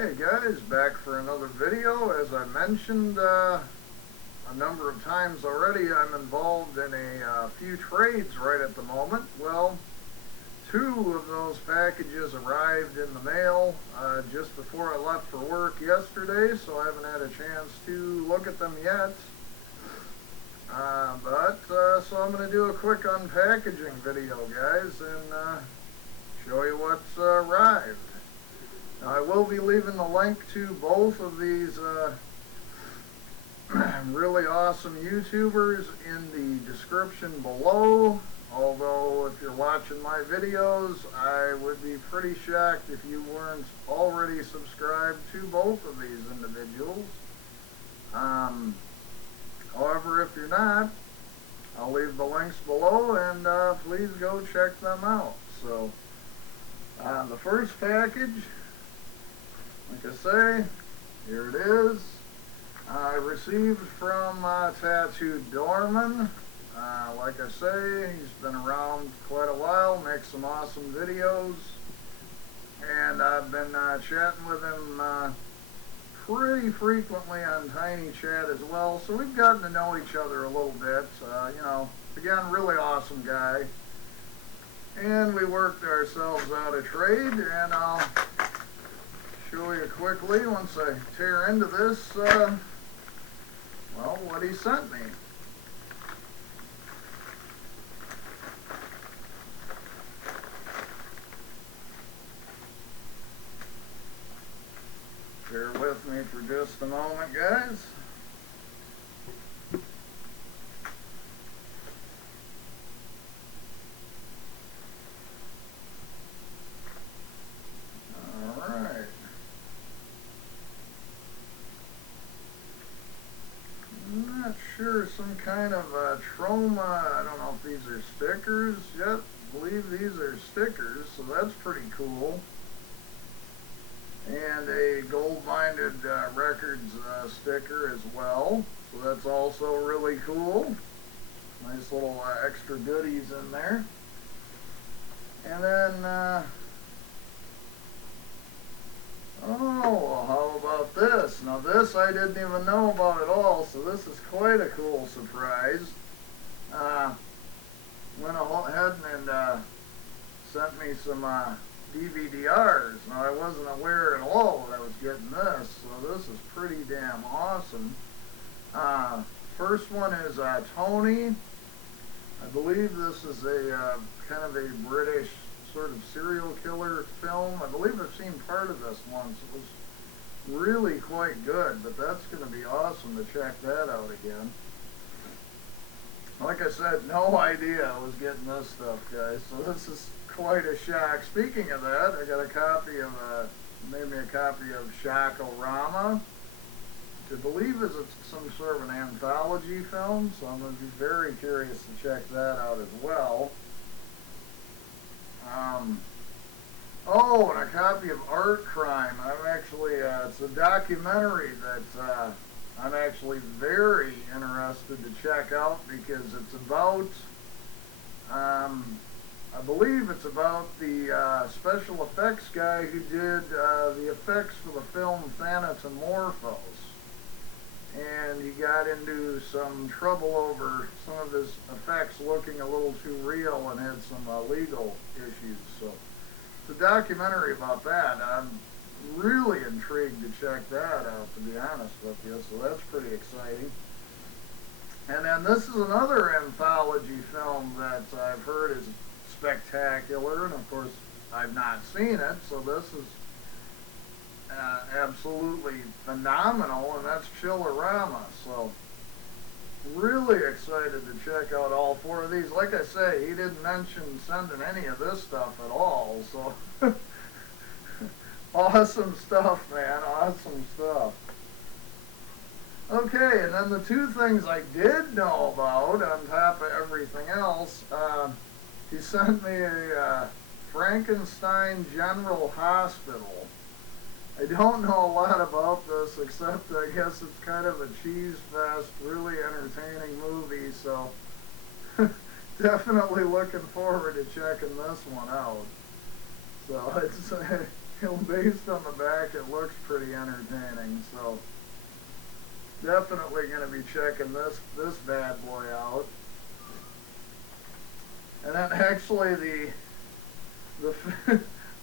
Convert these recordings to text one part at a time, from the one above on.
Hey guys, back for another video. As I mentioned a number of times already, I'm involved in a few trades right at the moment. Well, two of those packages arrived in the mail just before I left for work yesterday, so I haven't had a chance to look at them yet. So I'm going to do a quick unpackaging video, guys, and show you what's arrived. Now, I will be leaving the link to both of these really awesome YouTubers in the description below. Although, if you're watching my videos, I would be pretty shocked if you weren't already subscribed to both of these individuals. However, if you're not, I'll leave the links below, and please go check them out. So, the first package, like I say, here it is. I received from Tattooeddoorman. Like I say, he's been around quite a while, makes some awesome videos, and I've been chatting with him pretty frequently on Tiny Chat as well, so we've gotten to know each other a little bit. Again, really awesome guy. And we worked ourselves out a trade, and I'll show you quickly once I tear into this, what he sent me. Bear with me for just a moment, guys. Alright. I'm not sure, some kind of trauma. I don't know if these are stickers. Yep, I believe these are stickers, so that's pretty cool. And a gold-minded records sticker as well, so that's also really cool. Nice little extra goodies in there. And then oh, how about this? Now this I didn't even know about at all, so this is quite a cool surprise. Went ahead and sent me some DVDRs. Now I wasn't aware at all that I was getting this, so this is pretty damn awesome. First one is Tony. I believe this is a kind of a British sort of serial killer film. I believe I've seen part of this once. It was really quite good, but that's going to be awesome to check that out again. Like I said, no idea I was getting this stuff, guys, so this is quite a shock. Speaking of that, I got a copy of, made me a copy of Shack-O-Rama, which I believe is some sort of an anthology film, so I'm going to be very curious to check that out as well. Oh, and a copy of Art Crime. I'm actually, it's a documentary that I'm actually very interested to check out, because it's about, I believe it's about the special effects guy who did the effects for the film Thanatomorphos. And he got into some trouble over some of his effects looking a little too real and had some legal issues. So it's a documentary about that. I'm really intrigued to check that out, to be honest with you. So that's pretty exciting. And then this is another anthology film that I've heard is spectacular, and of course I've not seen it, so this is absolutely phenomenal, and that's Chillerama. So really excited to check out all four of these. Like I say, he didn't mention sending any of this stuff at all, so awesome stuff, man, awesome stuff. Okay, and then the two things I did know about on top of everything else, he sent me a Frankenstein General Hospital. I don't know a lot about this, except I guess it's kind of a cheese fest, really entertaining movie, so definitely looking forward to checking this one out. So it's based on the back, it looks pretty entertaining. So definitely going to be checking this bad boy out. And then actually the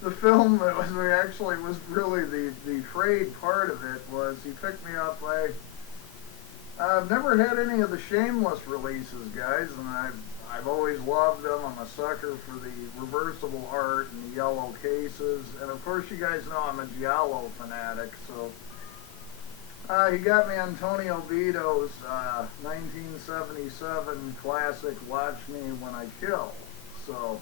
the film that was really the trade part of it was he picked me up. I've never had any of the Shameless releases, guys, and I've always loved them. I'm a sucker for the reversible art and the yellow cases, and of course you guys know I'm a Giallo fanatic, so he got me Antonio Vito's 1977 classic Watch Me When I Kill. So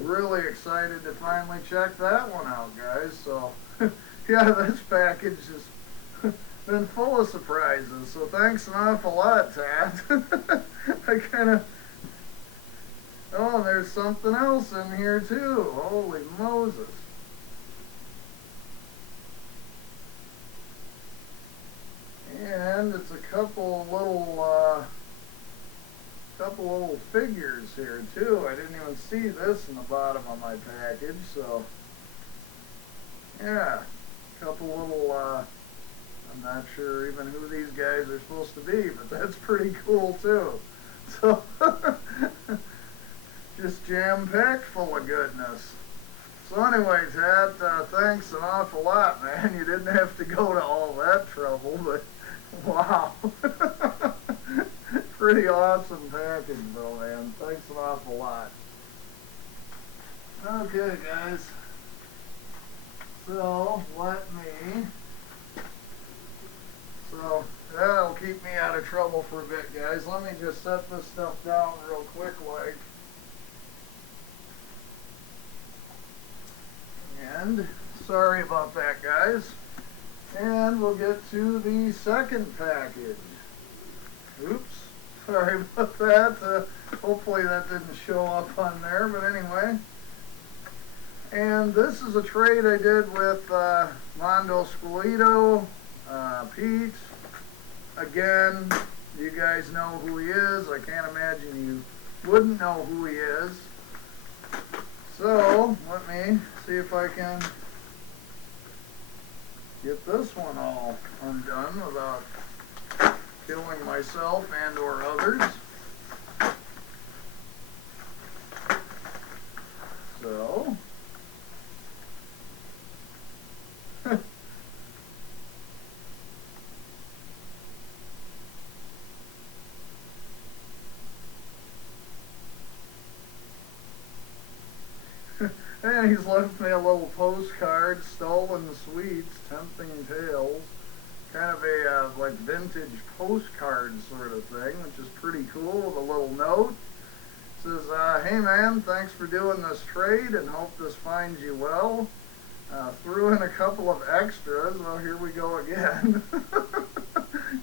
really excited to finally check that one out, guys. So yeah, this package has been full of surprises. So thanks an awful lot, Tat. I kind of... Oh, there's something else in here too. Holy Moses. And it's a couple little figures here too. I didn't even see this in the bottom of my package, so yeah, a couple little I'm not sure even who these guys are supposed to be, but that's pretty cool too. So just jam-packed full of goodness. So anyway, Tat, thanks an awful lot, man. You didn't have to go to all that trouble, but wow. Pretty awesome package though, man. Thanks an awful lot. Okay, guys. So, that'll keep me out of trouble for a bit, guys. Let me just set this stuff down real quick, like. And, sorry about that, guys. And we'll get to the second package. Oops. Sorry about that. Hopefully that didn't show up on there, but anyway. And this is a trade I did with Mondo Squallido, Pete. Again, you guys know who he is. I can't imagine you wouldn't know who he is. So, let me see if I can get this one all undone without killing myself and or others. So, and he's left me a little postcard, Stolen Sweets, Tempting Tales. Kind of a like vintage postcard sort of thing, which is pretty cool, with a little note. It says, hey man, thanks for doing this trade and hope this finds you well. Threw in a couple of extras. Well, here we go again.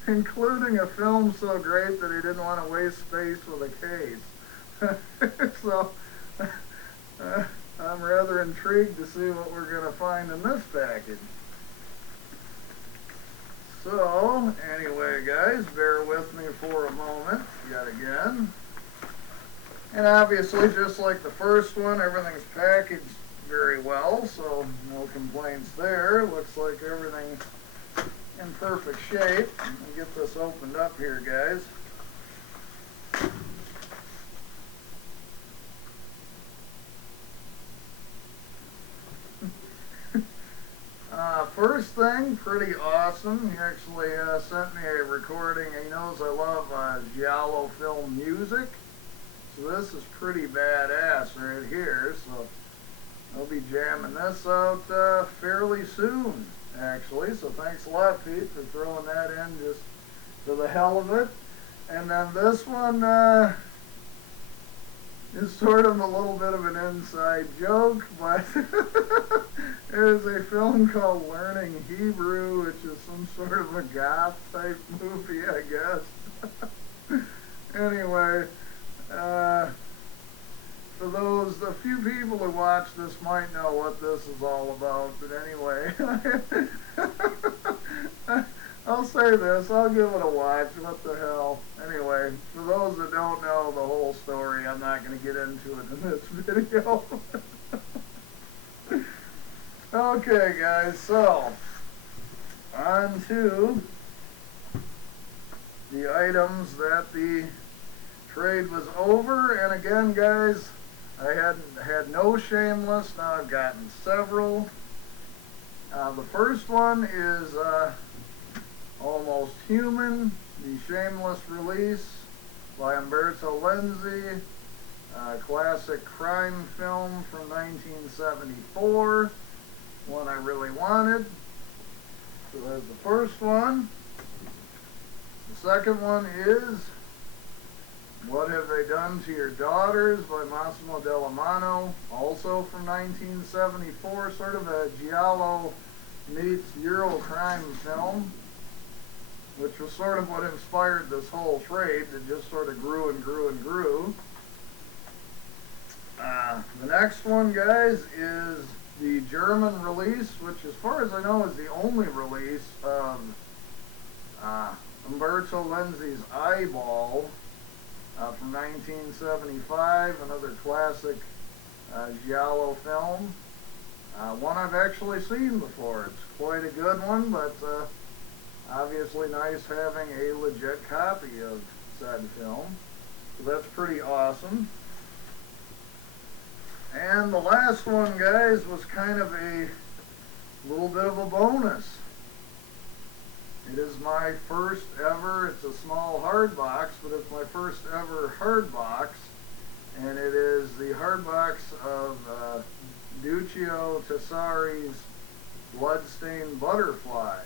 Including a film so great that he didn't want to waste space with a case. So, I'm rather intrigued to see what we're going to find in this package. So, anyway, guys, bear with me for a moment, yet again. And obviously, just like the first one, everything's packaged very well, so no complaints there. Looks like everything's in perfect shape. Let me get this opened up here, guys. First thing, pretty awesome. He actually sent me a recording. He knows I love Giallo film music. So this is pretty badass right here. So I'll be jamming this out fairly soon, actually. So thanks a lot, Pete, for throwing that in just for the hell of it. And then this one is sort of a little bit of an inside joke, but there's a film called Learning Hebrew, which is some sort of a goth type movie, I guess. Anyway, for those, a few people who watch this might know what this is all about, but anyway, I'll say this, I'll give it a watch, what the hell. Anyway, for those that don't know the whole story, I'm not going to get into it in this video. Okay, guys, so on to the items that the trade was over. And again, guys, I had no shameless. Now I've gotten several. The first one is Almost Human, the shameless release by Umberto Lenzi, classic crime film from 1974, one I really wanted. So that's the first one. The second one is What Have They Done to Your Daughters by Massimo Dallamano, also from 1974, sort of a giallo meets Euro crime film, which was sort of what inspired this whole trade that just sort of grew and grew and grew. The next one, guys, is the German release, which as far as I know is the only release of Umberto Lenzi's Eyeball from 1975, another classic giallo film. One I've actually seen before. It's quite a good one, but obviously nice having a legit copy of said film. So that's pretty awesome. And the last one, guys, was kind of a little bit of a bonus. It is my first ever, it's a small hard box, but it's my first ever hard box. And it is the hard box of Duccio Tessari's Bloodstained Butterfly.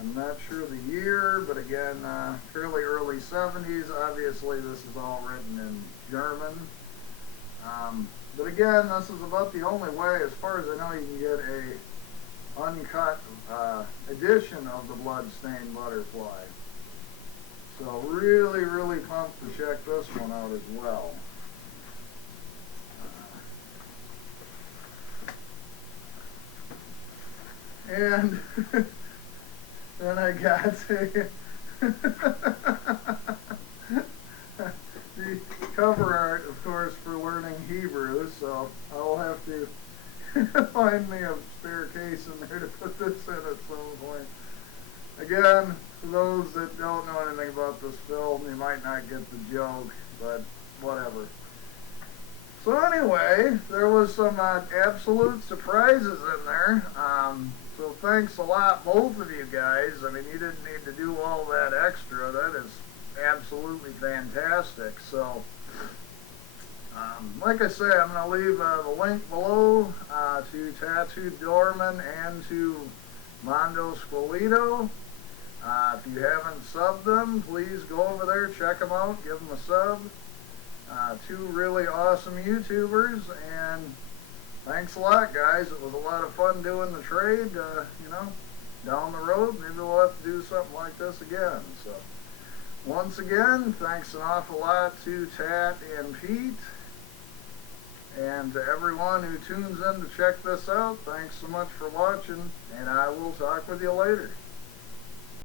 I'm not sure the year, but again, fairly early 70s. Obviously, this is all written in German. But again, this is about the only way, as far as I know, you can get a uncut edition of the Bloodstained Butterfly. So really, really pumped to check this one out as well. And then I got the cover art, of course, for learning Hebrew, so I'll have to find me a spare case in there to put this in at some point. Again, for those that don't know anything about this film, you might not get the joke, but whatever. So anyway, there was some absolute surprises in there. So thanks a lot, both of you guys. I mean, you didn't need to do all that extra. That is absolutely fantastic. So, like I say, I'm going to leave the link below to Tattooeddoorman and to Mondo Squallido. If you haven't subbed them, please go over there, check them out, give them a sub. Two really awesome YouTubers, and thanks a lot, guys. It was a lot of fun doing the trade. You know, down the road, maybe we'll have to do something like this again. So, once again, thanks an awful lot to Tat and Pete, and to everyone who tunes in to check this out. Thanks so much for watching, and I will talk with you later.